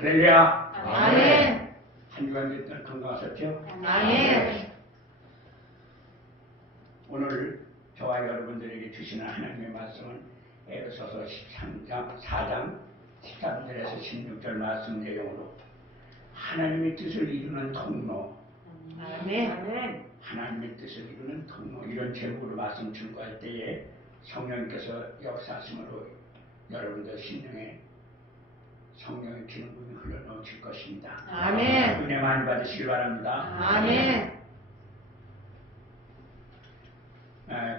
할렐루야. 아멘. 한 주간 건강하셨죠? 아멘. 오늘 저와 여러분들에게 주시는 하나님의 말씀은 에베소서 4장 13절에서 16절 말씀 내용으로 하나님의 뜻을 이루는 통로, 아멘. 하나님의 뜻을 이루는 통로, 이런 제목으로 말씀 증거할 때에 성령께서 역사하심으로 여러분들 심령에 성령의 기름부음이 흘러넘칠 것입니다. 아멘. 은혜 많이 받으시길 바랍니다. 아멘.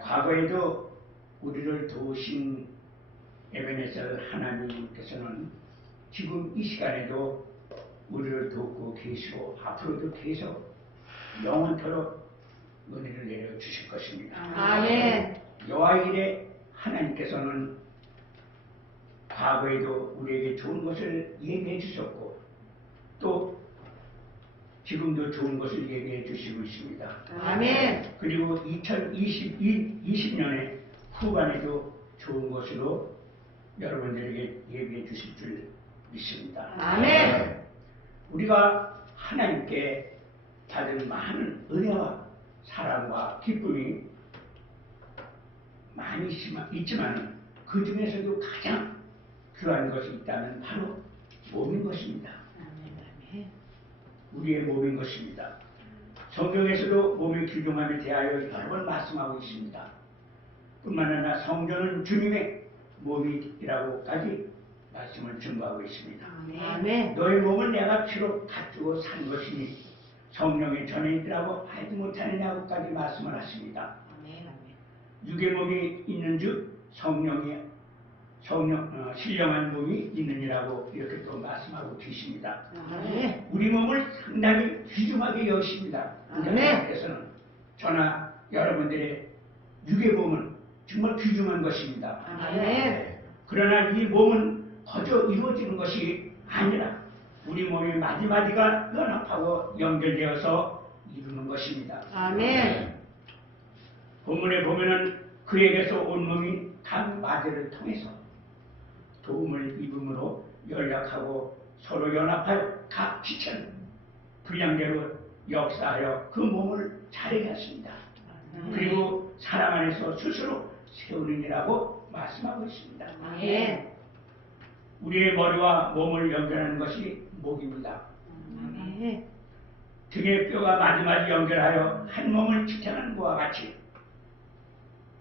과거에도 우리를 도우신 에베네zer 하나님께서는 지금 이 시간에도 우리를 돕고 계시고 앞으로도 계속 영원토록 은혜를 내려주실 것입니다. 아멘. 여호와일에 하나님께서는 과거에도 우리에게 좋은 것을 얘기해 주셨고 또 지금도 좋은 것을 얘기해 주시고 있습니다. 아멘. 그리고 2020년에 후반에도 좋은 것으로 여러분들에게 얘기해 주실 줄 믿습니다. 아멘. 우리가 하나님께 받은 많은 은혜와 사랑과 기쁨이 많이 있지만 그 중에서도 가장 귀한 것이 있다면 바로 몸인 것입니다. 우리의 몸인 것입니다. 성경에서도 몸의 귀중함에 대하여 여러 번 말씀하고 있습니다. 뿐만 아니라 성전은 주님의 몸이라고까지 말씀을 증거하고 있습니다. 아멘. 너의 몸은 내가 피로 갖추고 산 것이니 성령의 전인이라고 알지 못하느냐고까지 말씀을 하십니다. 육의 몸이 있는즉 신령한 몸이 있느니라고 이렇게 또 말씀하고 계십니다. 아멘. 우리 몸을 상당히 귀중하게 여기십니다. 하나님께서는 저나 여러분들의 육의 몸은 정말 귀중한 것입니다. 아멘. 그러나 이 몸은 거저 이루어지는 것이 아니라 우리 몸의 마디마디가 연합하고 연결되어서 이루는 것입니다. 아멘. 본문에 보면은 그에게서 온 몸이 각 마디를 통해서 도움을 입음으로 연락하고 서로 연합하여 각 지체는 분량대로 역사하여 그 몸을 자르게 하십니다. 그리고 사랑 안에서 스스로 세우느니라고 말씀하고 있습니다. 아멘. 우리의 머리와 몸을 연결하는 것이 목입니다. 아멘. 등의 뼈가 마디마디 연결하여 한 몸을 지탱하는 것과 같이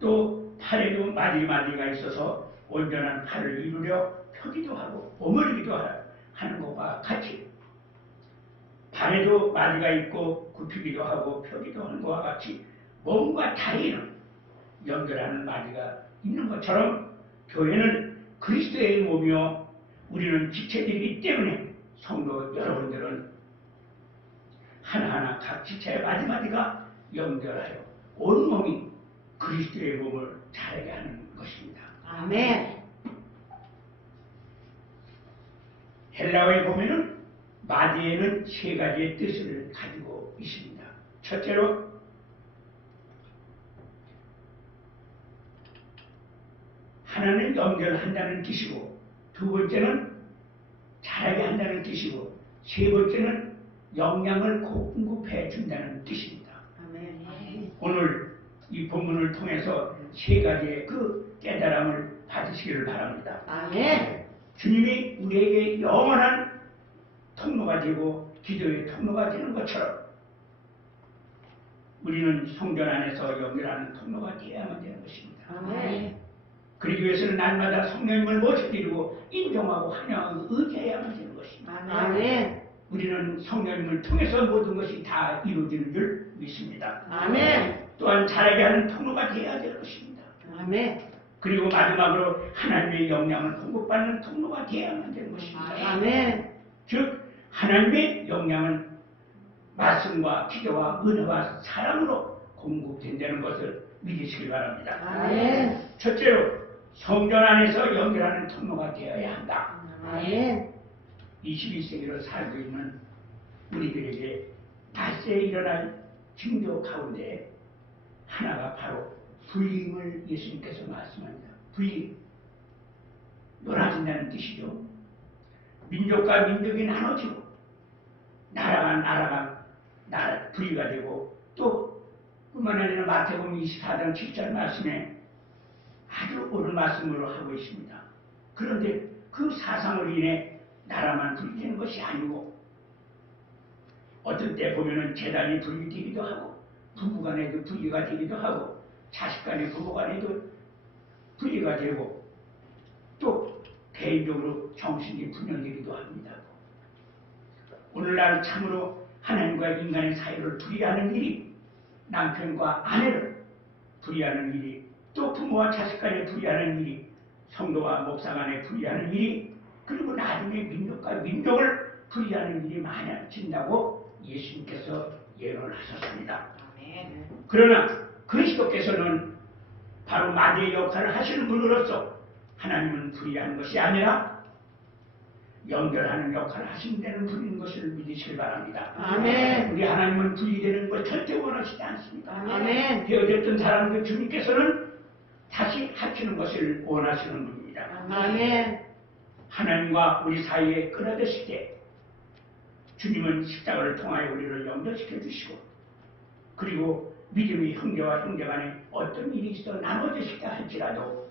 또 팔에도 마디마디가 있어서 온전한 팔을 이루려 펴기도 하고 오므리기도 하는 것과 같이 발에도 마디가 있고 굽히기도 하고 펴기도 하는 것과 같이 몸과 다리는 연결하는 마디가 있는 것처럼 교회는 그리스도의 몸이요 우리는 지체들이기 때문에 성도 여러분들은 하나하나 각 지체의 마디마디가 연결하여 온 몸이 그리스도의 몸을 자라게 하는 것입니다. 아멘. 헬라어에 보면은 마디에는 세 가지의 뜻을 가지고 있습니다. 첫째로 하나님을 연결한다는 뜻이고 두 번째는 자라게 한다는 뜻이고 세 번째는 영양을 공급해 준다는 뜻입니다. 아멘. 오늘 이 본문을 통해서 세 가지의 그 깨달음을 받으시기를 바랍니다. 아멘. 주님이 우리에게 영원한 통로가 되고 기도의 통로가 되는 것처럼 우리는 성전 안에서 연결하는 통로가 되어야만 되는 것입니다. 아멘. 그러기 위해서는 날마다 성령님을 모셔드리고 인정하고 환영하고 의지해야만 되는 것입니다. 아멘. 우리는 성령님을 통해서 모든 것이 다 이루어지는 줄 믿습니다. 아멘. 또한 자라게 하는 통로가 되어야 될 것입니다. 아멘. 그리고 마지막으로 하나님의 영향을 공급받는 통로가 되어야만 되는 것입니다. 아멘. 즉 하나님의 영향은 말씀과 기도와 은혜와 사랑으로 공급된다는 것을 믿으시기 바랍니다. 아멘. 첫째로 성전 안에서 연결하는 통로가 되어야 한다. 아멘. 21세기를 살고 있는 우리들에게 다시에 일어날 징조 가운데 하나가 바로 부임을 예수님께서 말씀합니다. 부임, 놀아진다는 뜻이죠. 민족과 민족이 나눠지고 나라가 분리가 되고 또 뿐만 아니라 마태복음 24장 7절 말씀에 아주 옳은 말씀으로 하고 있습니다. 그런데 그 사상으로 인해 나라만 분리되는 것이 아니고 어떤 때 보면은 재단이 분리되기도 하고 부부간에도 분리가 되기도 하고 자식간에 부부간에도 분리가 되고 또 개인적으로 정신이 분열되기도 합니다. 오늘날 참으로 하나님과 인간의 사이를 분리하는 일이 남편과 아내를 분리하는 일이 또 부모와 자식 간에 분리하는 일이 성도와 목사 간에 분리하는 일이 그리고 나중에 민족과 민족을 분리하는 일이 많아진다고 예수님께서 예언을 하셨습니다. 그러나 그리스도께서는 바로 마귀의 역할을 하시는 분으로서 하나님은 분리하는 것이 아니라 연결하는 역할을 하신다는 분인 것을 믿으시길 바랍니다. 아멘. 우리 하나님은 분리되는 걸 절대 원하시지 않습니다. 아멘. 되어졌던 사람들 주님께서는 다시 합치는 것을 원하시는 분입니다. 아멘. 하나님과 우리 사이에 끊어졌을 때 주님은 십자가를 통하여 우리를 연결시켜 주시고 그리고 믿음의 형제와 형제 간에 어떤 일이 있어 나눠졌을까 할지라도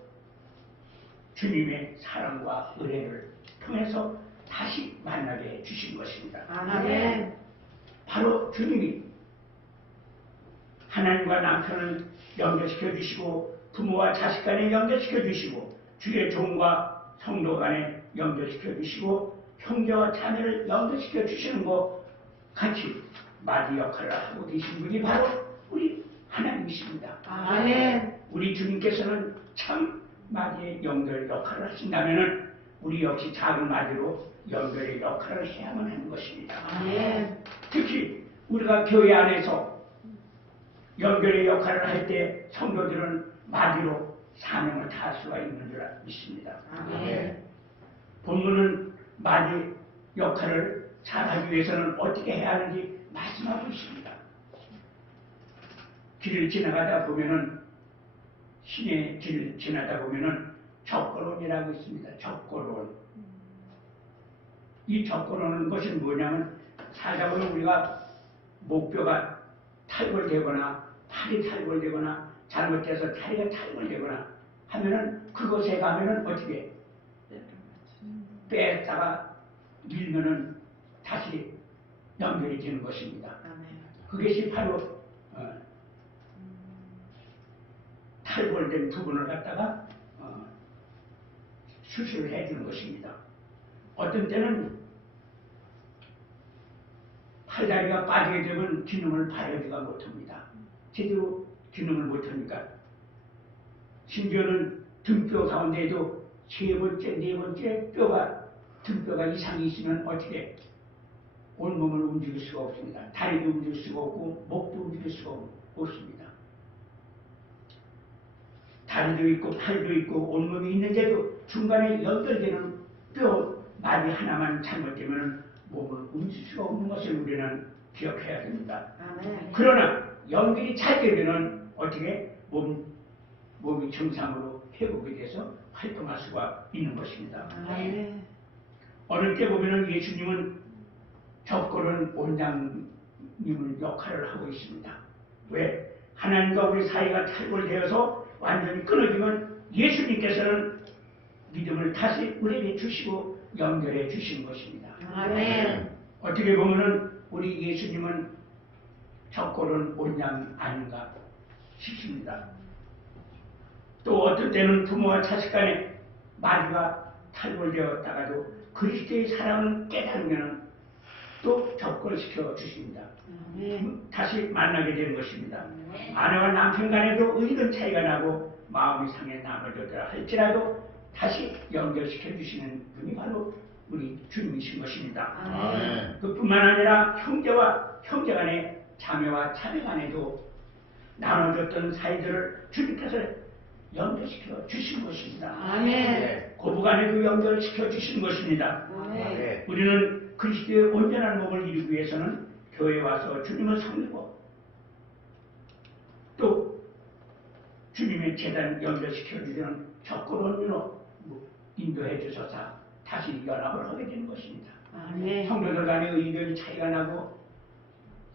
주님의 사랑과 은혜를 통해서 다시 만나게 해주신 것입니다. 아멘. 바로 주님이 하나님과 남편을 연결시켜 주시고 부모와 자식 간에 연결시켜 주시고 주의 종과 성도 간에 연결시켜 주시고 형제와 자매를 연결시켜 주시는 것 같이 마귀 역할을 하고 계신 분이 바로 우리 하나님이십니다. 아멘. 우리 주님께서는 참 마귀의 연결 역할을 하신다면 우리 역시 작은 마귀로 연결의 역할을 해야만 하는 것입니다. 아멘. 특히 우리가 교회 안에서 연결의 역할을 할 때 성도들은 마귀로 사명을 다할 수가 있는 줄 믿습니다. 아멘. 본문은 마귀 역할을 잘하기 위해서는 어떻게 해야 하는지 말씀하고 있습니다. 길을 지나가다 보면은 시내 길을 지나다 보면은 적거론이라고 있습니다. 적거론. 이 적거론은 것이 뭐냐면 살다 보면 우리가 목뼈가 탈골되거나 팔이 탈골되거나 잘못돼서 다리가 탈골되거나 하면은 그것에 가면은 어떻게 뺐다가 밀면은 다시 연결이 되는 것입니다. 그것이 바로 탈골된 부분을 갖다가 수술을 해주는 것입니다. 어떤 때는 팔다리가 빠지게 되면 기능을 발휘하지가 못합니다. 제대로 기능을 못하니까 심지어는 등뼈 가운데에도 세 번째, 네 번째 뼈가 등뼈가 이상이 있으면 어떻게 온몸을 움직일 수가 없습니다. 다리도 움직일 수가 없고 목도 움직일 수가 없습니다. 다리도 있고 팔도 있고 온몸이 있는데도 중간에 연결되는 뼈 마디 하나만 잘못되면 몸을 움직일 수가 없는 것을 우리는 기억해야 됩니다. 아멘. 그러나 연결이 잘 되면 어떻게 몸이 정상으로 회복이 돼서 활동할 수가 있는 것입니다. 아멘. 어느 때 보면은 예수님은 적고른 원장님을 역할을 하고 있습니다. 왜? 하나님과 우리 사이가 탈골되어서 완전히 끊어지면 예수님께서는 믿음을 다시 우리에게 주시고 연결해 주시는 것입니다. 아멘. 어떻게 보면은 우리 예수님은 적고른 원장 아닌가 싶습니다. 또 어떤 때는 부모와 자식 간에 마귀가 탈골되었다가도 그리스도의 사랑을 깨달으면 또 적골시켜 주십니다. 다시 만나게 되는 것입니다. 아내와 남편 간에도 의견 차이가 나고 마음이 상해 나눠졌더라 할지라도 다시 연결시켜 주시는 분이 바로 우리 주님이신 것입니다. 아멘. 그뿐만 아니라 형제와 형제 간에 자매와 자매 간에도 나눠졌던 사이들을 주님께서 연결시켜 주신 것입니다. 아멘. 고부간에도 연결시켜 주신 것입니다. 아멘. 우리는 그리스도의 온전한 몸을 이루기 위해서는 교회에 와서 주님을 섬기고 또 주님의 재단 연결시켜 주는 적고론으로 인도해 주셔서 다시 연합을 하게 되는 것입니다. 아멘. 성도들 간의 의견이 차이가 나고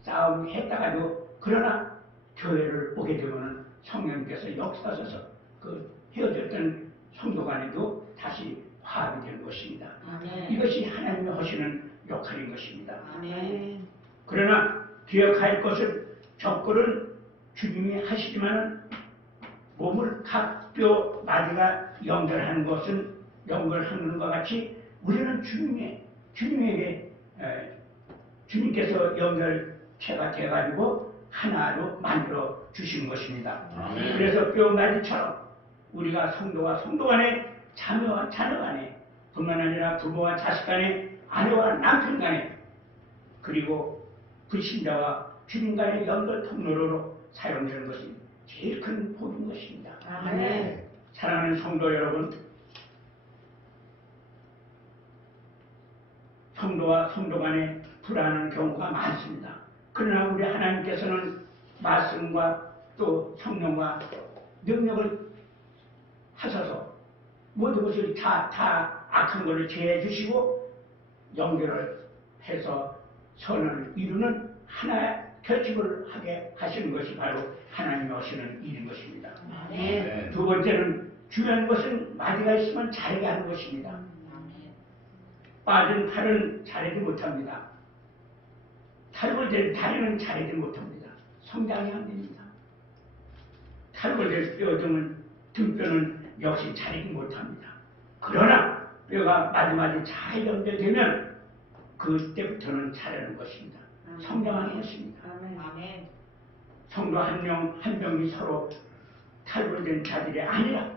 싸움을 했다가도 그러나 교회를 오게 되면 성령님께서 역사하셔서 그 헤어졌던 성도 간에도 다시 화합이 되는 것입니다. 아멘. 이것이 하나님이 하시는 역할인 것입니다. 아멘. 그러나 기억할 것은 적골은 주님이 하시지만 몸을 각 뼈 마디가 연결하는 것은 연결하는 것 같이 우리는 주님께서 연결체가 되어가지고 하나로 만들어 주시는 것입니다. 아멘. 그래서 뼈 마디처럼 우리가 성도와 성도 간에 자녀와 자녀 간에 뿐만 아니라 부모와 자식 간에 아내와 남편 간에 그리고 불신자와 주님 간의 연결 통로로 사용되는 것이 제일 큰 복인 것입니다. 아멘. 사랑하는 성도 여러분, 성도와 성도 간에 불안한 경우가 많습니다. 그러나 우리 하나님께서는 말씀과 또 성령과 능력을 하셔서 모든 것을 다 악한 것을 제해 주시고 연결을 해서 선을 이루는 하나의 결집을 하게 하시는 것이 바로 하나님이 하시는 일인 것입니다. 아멘. 두 번째는 중요한 것은 마디가 있으면 자르게 하는 것입니다. 빠진 팔은 자르지 못합니다. 탈골된 다리는 자르지 못합니다. 성장이 안 됩니다. 탈골된 등뼈는 역시 자르지 못합니다. 그러나 뼈가 마디마디 잘 연결되면 그때부터는 자르는 것입니다. 성장하는 것입니다. 아멘. 성도 한 명이 서로 탈골된 자들이 아니라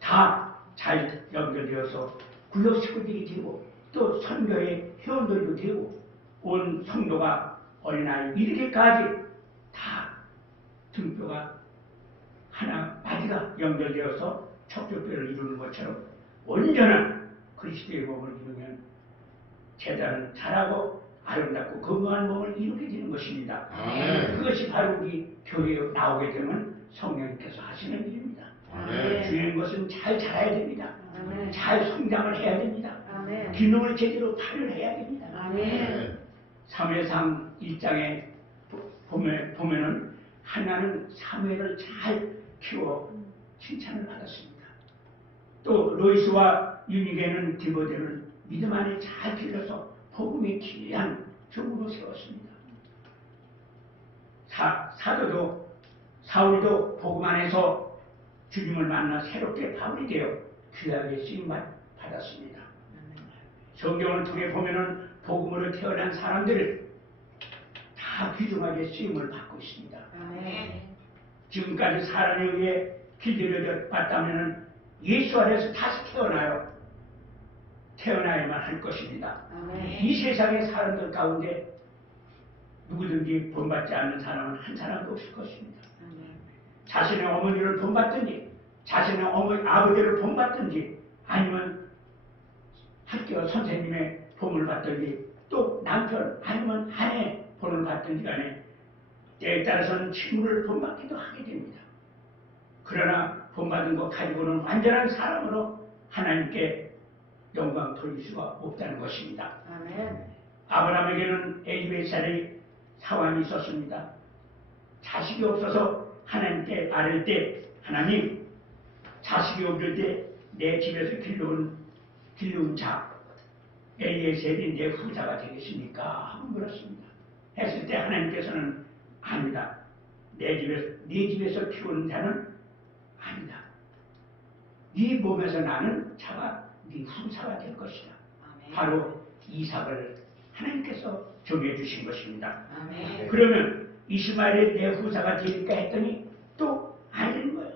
다 잘 연결되어서 구역 식구들이 되고 또 선교의 회원들도 되고 온 성도가 어린아이 이르기까지 다 등뼈가 하나 마디가 연결되어서 척추뼈를 이루는 것처럼 온전한 그리스도의 몸을 이루면 제자는 잘하고 아름답고 건강한 몸을 이루게 되는 것입니다. 아멘. 그것이 바로 우리 교회에 나오게 되면 성령님께서 하시는 일입니다. 아멘. 중요한 것은 잘 자라야 됩니다. 아멘. 잘 성장을 해야 됩니다. 아멘. 기능을 제대로 발휘해야 됩니다. 아멘. 사무엘상 1장에 보면은 하나는 사무엘을 잘 키워 칭찬을 받았습니다. 또 로이스와 유니게는 디모데를 믿음 안에 잘 길러서 복음의 귀한 종으로 세웠습니다. 사도도 사울도 복음 안에서 주님을 만나 새롭게 바울이 되어 귀하게 쓰임 받았습니다. 성경을 통해 보면은 복음으로 태어난 사람들을 다 귀중하게 쓰임을 받고 있습니다. 아멘. 지금까지 사람에 의해 길들여져 봤다면은 예수 안에서 다시 태어나야만 할 것입니다. 아멘. 이 세상의 사람들 가운데 누구든지 본받지 않는 사람은 한 사람도 없을 것입니다. 자신의 어머니를 본받든지 자신의 아버지를 본받든지 아니면 학교 선생님의 본을 받든지 또 남편 아니면 아내 본을 받든지 간에 때에 따라서는 친구를 본받기도 하게 됩니다. 그러나 본받은 것 가지고는 완전한 사람으로 하나님께 영광 돌릴 수가 없다는 것입니다. 아멘. 아브라함에게는 엘리베살의 사환이 있었습니다. 자식이 없어서 하나님께 아뢰 때 하나님 자식이 없을 때 내 집에서 길러온 자 엘리에셀이 내 후자가 되겠습니까? 하고 물었습니다. 했을 때 하나님께서는 아니다. 네 집에서 키우는 자는 아니다. 네 몸에서 나는 자가 네 후사가 될 것이다. 아멘. 바로 이삭을 하나님께서 정해주신 것입니다. 아멘. 그러면 이스마엘이 내 후사가 되니까 했더니 또 아닌 거예요.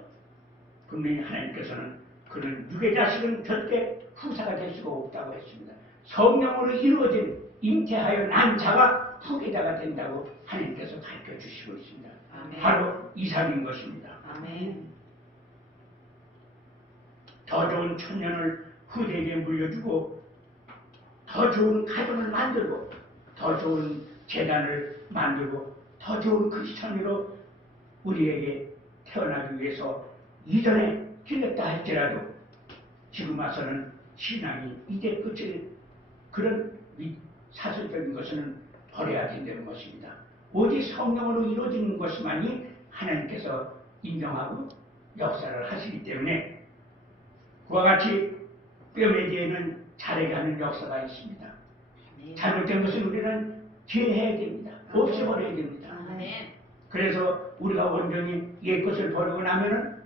분명히 하나님께서는 그는 육의 자식은 절대 후사가 될 수가 없다고 했습니다. 성령으로 이루어진 잉태하여 난 자가 후계자가 된다고 하나님께서 가르쳐 주시고 있습니다. 아멘. 바로 이삭인 것입니다. 아멘. 더 좋은 천년을 후대에게 물려주고 더 좋은 가정을 만들고 더 좋은 재단을 만들고 더 좋은 크리스천으로 우리에게 태어나기 위해서 이전에 길렀다 할지라도 지금 와서는 신앙이 이제 끝을 그런 사실적인 것은 버려야 된다는 것입니다. 오직 성령으로 이루어지는 것만이 하나님께서 인정하고 역사를 하시기 때문에 그와 같이 뼈매기에는 자르게 하는 역사가 있습니다. 잘못된 것을 우리는 제해야 됩니다. 없애버려야 됩니다. 아멘. 그래서 우리가 온전히 옛 것을 버리고 나면은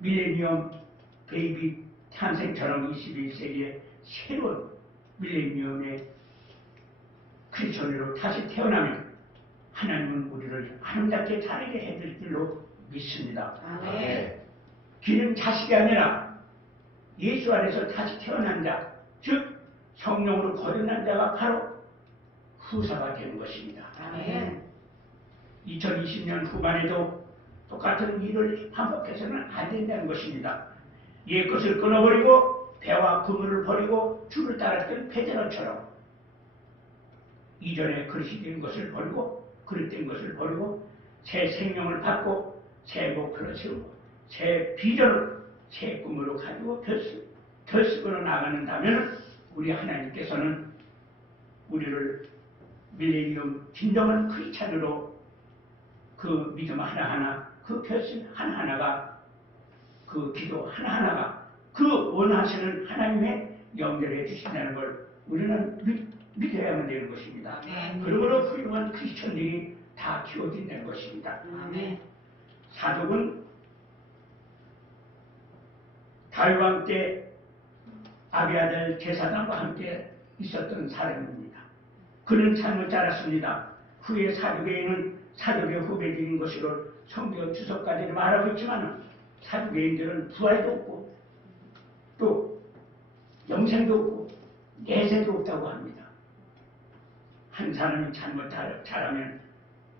밀레니엄 베이비 탄생처럼 21세기에 새로운 밀레니엄의 크리스천으로 다시 태어나면 하나님은 우리를 아름답게 자라게 해줄 줄로 믿습니다. 아멘. 기는 자식이 아니라 예수 안에서 다시 태어난 자, 즉 성령으로 거듭난 자가 바로 후사가 되는 것입니다. 아멘. 2020년 후반에도 똑같은 일을 반복해서는 안 된다는 것입니다. 옛 것을 끊어버리고 배와 그물을 버리고 주를 따랐던 베드로처럼 이전에 그릇이 된 것을 버리고 그릇된 것을 버리고 새 생명을 받고 새 목표를 세우고 새 비전을 새 꿈으로 가지고 결습으로 나가는다면 우리 하나님께서는 우리를 밀레니엄 진정한 크리스찬으로 그 믿음 하나하나 그 결심 하나하나가 그 기도 하나하나가 그 원하시는 하나님의 연결해 주신다는 걸 우리는 믿어야만 되는 것입니다. 아멘. 그러므로 훌륭한 크리스천들이 다 키워진다는 것입니다. 아멘. 사독은 다윗왕 때 아비아들 제사장과 함께 있었던 사람입니다. 그는 잘못 자랐습니다. 후에 사두개인은 사독의 후배들인 것으로 성경 주석까지 말하고 있지만 사두개인들은 부활도 없고 또 영생도 없고 내세도 없다고 합니다. 한 사람이 잘못 자라면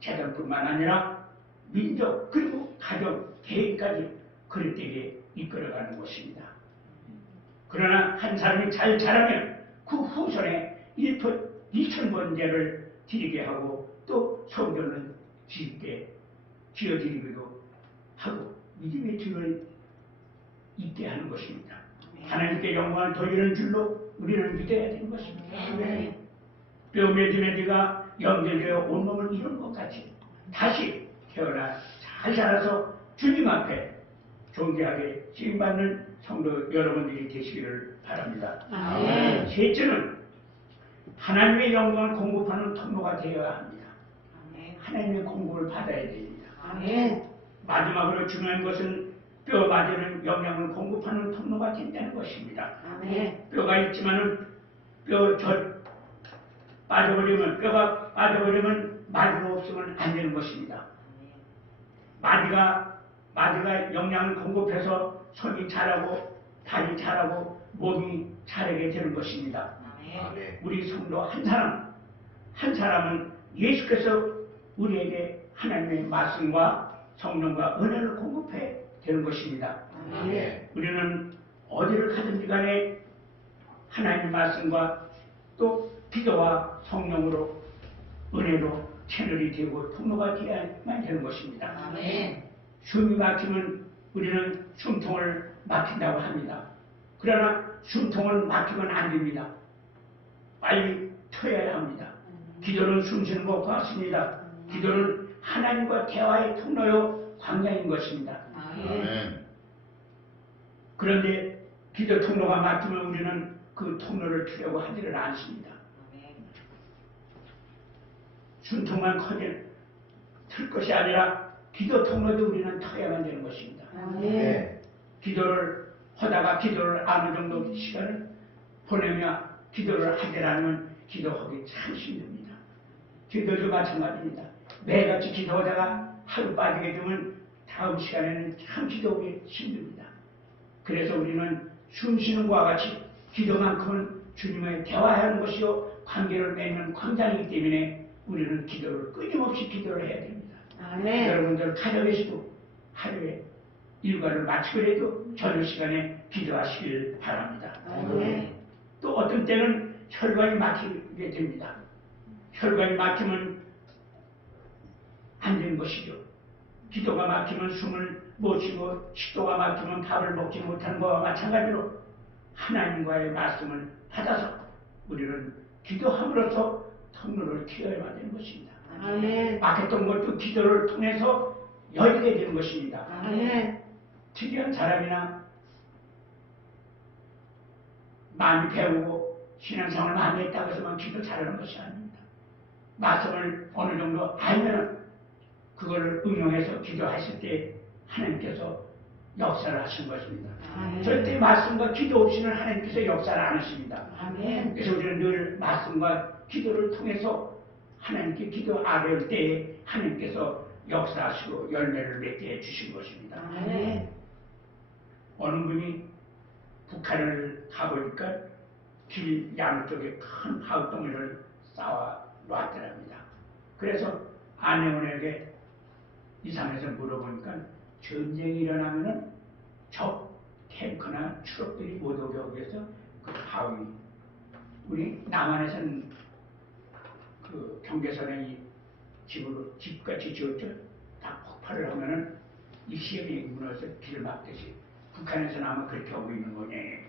재단뿐만 아니라 민족 그리고 가족 개인까지 그릇되게 이끌어가는 것입니다. 그러나 한 사람이 잘 자라면 그 후손에 1,000번제를 드리게 하고 또 성전을 지어드리기도 하고 믿음의 뒤를 잇게 하는 것입니다. 하나님께 영광을 돌리는 줄로 우리는 믿어야 되는 것입니다. 아멘. 뼈매진 네가 연결되어 온몸을 이룬 것 같이 다시 태어나 잘 자라서 주님 앞에 존귀하게 쓰임받는 성도 여러분들이 되시기를 바랍니다. 아멘. 셋째는 하나님의 영광을 공급하는 통로가 되어야 합니다. 아멘. 하나님의 공급을 받아야 됩니다. 아멘. 마지막으로 중요한 것은 뼈 맞이는 영양을 공급하는 통로가 된다는 것입니다. 아멘. 뼈가 있지만은 뼈가 빠져버리면 마디가 없으면 안 되는 것입니다. 마디가 영양을 공급해서 손이 자라고 발이 자라고 몸이 자라게 되는 것입니다. 아멘. 우리 성도 한 사람은 예수께서 우리에게 하나님의 말씀과 성령과 은혜를 공급해 되는 것입니다. 아멘. 우리는 어디를 가든지 간에 하나님의 말씀과 또 기도와 성령으로 은혜로 채널이 되고 통로가 되어야만 되는 것입니다. 아멘. 숨이 막히면 우리는 숨통을 막힌다고 합니다. 그러나 숨통을 막히면 안 됩니다. 빨리 터야 합니다. 기도는 숨쉬는 것과 같습니다. 기도는 하나님과 대화의 통로요 광야인 것입니다. 아멘. 그런데 기도 통로가 막히면 우리는 그 통로를 트려고 하지를 않습니다. 숨통만 틀 것이 아니라 기도 통로도 우리는 터야만 되는 것입니다. 아멘. 기도를 하다가 기도를 어느 정도 시간을 보내며 기도를 하지 않으면 기도하기 참 힘듭니다. 기도도 마찬가지입니다. 매일같이 기도하다가 하루 빠지게 되면 다음 시간에는 참 기도하기 힘듭니다. 그래서 우리는 숨쉬는 것과 같이 기도만큼은 주님의 대화하는 것이요 관계를 맺는 광장이기 때문에 우리는 기도를 끊임없이 기도를 해야 됩니다. 아멘. 여러분들 가정에서도 하루에 일과를 마치더라도 저녁 시간에 기도하시길 바랍니다. 아멘. 또 어떤 때는 혈관이 막히게 됩니다. 혈관이 막히면 안 되는 것이죠. 기도가 막히면 숨을 못 쉬고 식도가 막히면 밥을 먹지 못하는 것과 마찬가지로 하나님과의 말씀을 받아서 우리는 기도함으로써 통로를 트여야 되는 것입니다. 아멘. 막혔던 것도 기도를 통해서 열리게 되는 것입니다. 아멘. 특이한 사람이나 많이 배우고 신앙생활을 많이 했다고 해서만 기도 잘하는 것이 아닙니다. 말씀을 어느 정도 알면 그거를 응용해서 기도하실 때 하나님께서 역사를 하신 것입니다. 아멘. 절대 말씀과 기도 없이는 하나님께서 역사를 안 하십니다. 아멘. 그래서 우리는 늘 말씀과 기도를 통해서 하나님께 기도 아뢰올 때에 하나님께서 역사하시고 열매를 맺게 해주신 것입니다. 아멘. 어느 분이 북한을 가보니까 길 양쪽에 큰 하우덩이를 쌓아 놨더랍니다. 그래서 아내분에게 이상해서 물어보니까 전쟁이 일어나면은 적 탱크나 트럭들이 못 오게 하기 위해서 그 바위, 우리 남한에서는 그 경계선에 이 집같이 지었죠. 다 폭발을 하면은 이 시험이 무너져서 길을 막듯이 북한에서는 아마 그렇게 하고 있는 거네.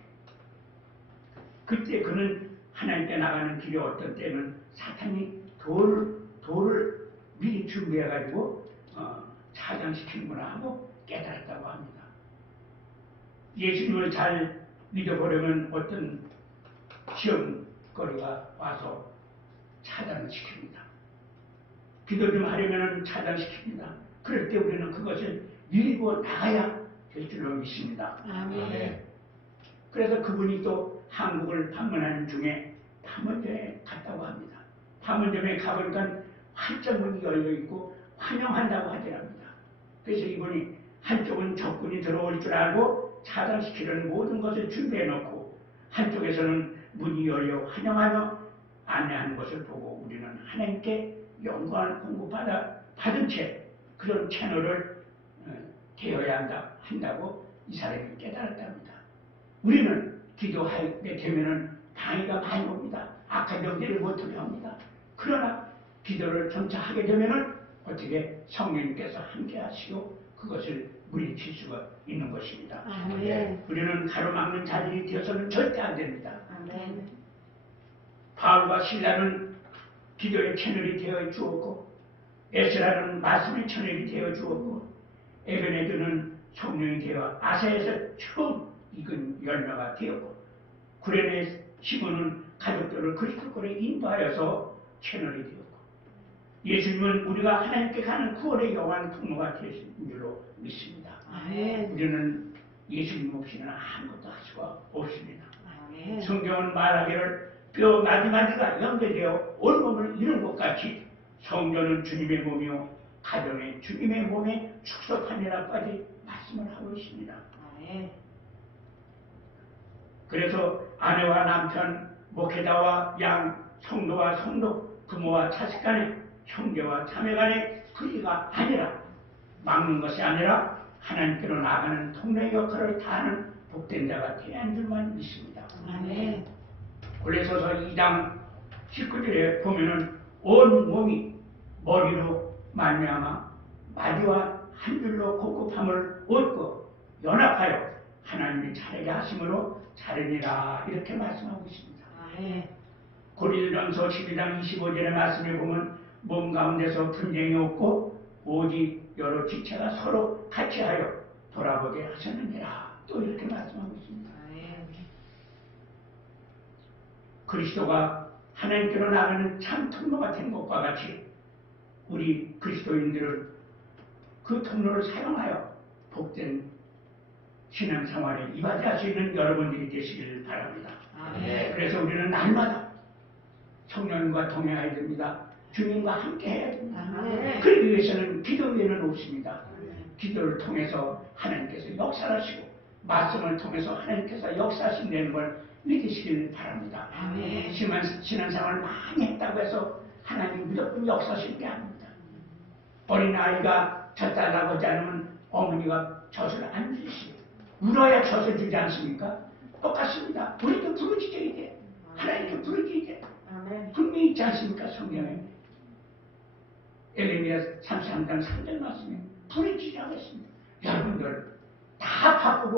그때 그는 하나님께 나가는 길이 어떤 때는 사탄이 돌을 미리 준비해가지고 차장시키는구나 하고 깨달았다고 합니다. 예수님을 잘 믿어보려면 어떤 시험거리가 와서 차단을 시킵니다. 기도 좀 하려면 차단시킵니다. 그럴 때 우리는 그것을 밀고 나가야 될 줄로 믿습니다. 아멘. 그래서 그분이 또 한국을 방문하는 중에 판문점에 갔다고 합니다. 판문점에 가보니까 활짝문이 열려있고 환영한다고 하더랍니다. 그래서 이분이 한쪽은 적군이 들어올 줄 알고 차단시키는 모든 것을 준비해놓고 한쪽에서는 문이 열려 환영하며 안내하는 것을 보고 우리는 하나님께 영광을 받은 채 그런 채널을 되어야 한다고 이 사람이 깨달았답니다. 우리는 기도하게 되면은 방해가 많이 옵니다. 악한 영들을 못하게 합니다. 그러나 기도를 점차 하게 되면은 어떻게 성령님께서 함께 하시고 그것을 물리칠 수가 있는 것입니다. 아멘. 우리는 가로막는 자들이 되어서는 절대 안 됩니다. 아멘. 바울과 실라는 기도의 채널이 되어 주었고 에스라는 말씀의 채널이 되어 주었고 에베네드는 성령이 되어 아사에서 처음 익은 열매가 되었고 구레네 시몬은 가족들을 그리스도로 인도하여서 채널이 되었고 예수님은 우리가 하나님께 가는 구원의 영원 통로가 되신 줄로 믿습니다. 아멘. 우리는 예수님 없이는 아무것도 할 수가 없습니다. 아멘. 성경은 말하기를 뼈 마디마디가 연결되어 온몸을 이룬 것 같이 성전은 주님의 몸이요 가정은 주님의 몸에 축소하니라까지 말씀을 하고 있습니다. 아멘. 그래서 아내와 남편, 목회자와 양, 성도와 성도, 부모와 자식 간에 형제와 자매 간의 분리가 아니라 막는 것이 아니라 하나님께로 나가는 통로의 역할을 다하는 복된 자가 되어야 하는 줄만 믿습니다. 아멘. 골로새서 2장 19절에 보면은 온 몸이 머리로 말미암아 마디와 한 줄로 공급함을 얻고 연합하여 하나님이 차례게 하심으로 차례니라 이렇게 말씀하고 있습니다. 아멘. 고린도전서 12장 25절의 말씀에 보면 몸 가운데서 분쟁이 없고 오직 여러 지체가 서로 같이 하여 돌아보게 하셨느니라 또 이렇게 말씀하고 있습니다. 아멘. 그리스도가 하나님께로 나가는 참 통로가 된 것과 같이 우리 그리스도인들은 그 통로를 사용하여 복된 신앙생활에 이바지할 수 있는 여러분들이 되시길 바랍니다. 아멘. 그래서 우리는 날마다 성령님과 동행해야 됩니다. 주님과 함께 해야 됩니다. 아멘. 그러기 위해서는 기도 외에는 없습니다. 기도를 통해서 하나님께서 역사하시고 말씀을 통해서 하나님께서 역사하신다는 걸 믿으시길 바랍니다. 아멘. 신앙생활을 많이 했다고 해서 하나님 무조건 역사하실 게 아닙니다. 어린아이가 젖달라고 하지 않으면 어머니가 젖을 안 주시고 울어야 젖을 주지 않습니까? 똑같습니다. 우리도 부르짖어야 돼. 하나님께 부르짖어야 돼. 아멘. 분명히 있지 않습니까? 성경에 에레미야 33장 3절 말씀에 부르짖으라고 했습니다. 여러분들 다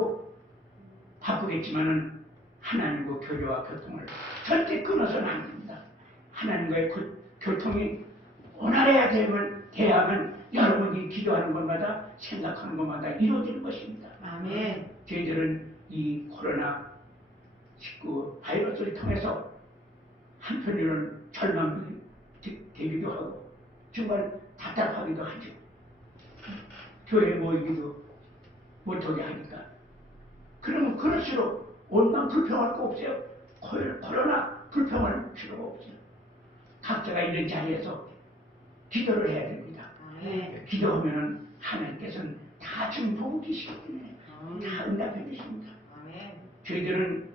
바쁘겠지만은 하나님과 교류와 교통을 절대 끊어서는 안 됩니다. 하나님과의 교통이 돼야만 여러분이 기도하는 것마다 생각하는 것마다 이루어지는 것입니다. 아멘. 저희들은 이 코로나19 바이러스를 통해서 한편으로는 절망도 되기도 하고 정말 답답하기도 하죠. 교회 모이기도 못하게 하니까. 그러면 그럴수록 얼마나 불평할 거 없어요. 코로나 불평할 필요가 없어요. 각자가 있는 자리에서 기도를 해야 됩니다. 아멘. 기도하면 하나님께서는 다 중보고 계시기 때문에 다 응답해 주십니다. 아멘. 저희들은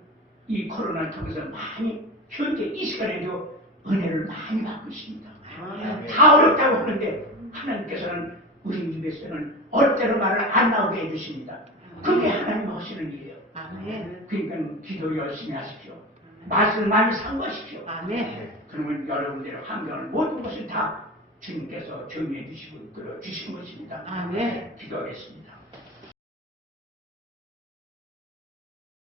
이 코로나를 통해서 많이 현재 이 시간에도 은혜를 많이 받고 있습니다. 아멘. 다 어렵다고 하는데 하나님께서는 우리 입에서는 얼때로 말을 안 나오게 해주십니다. 그게 하나님 하시는 일이에요. 아멘. 그러니까 기도 열심히 하십시오. 말씀 많이 상고하십시오. 아멘. 그러면 여러분들의 환경을 모든 것을 다 주님께서 정리해 주시고 이끌어 주시는 것입니다. 아멘. 기도하겠습니다.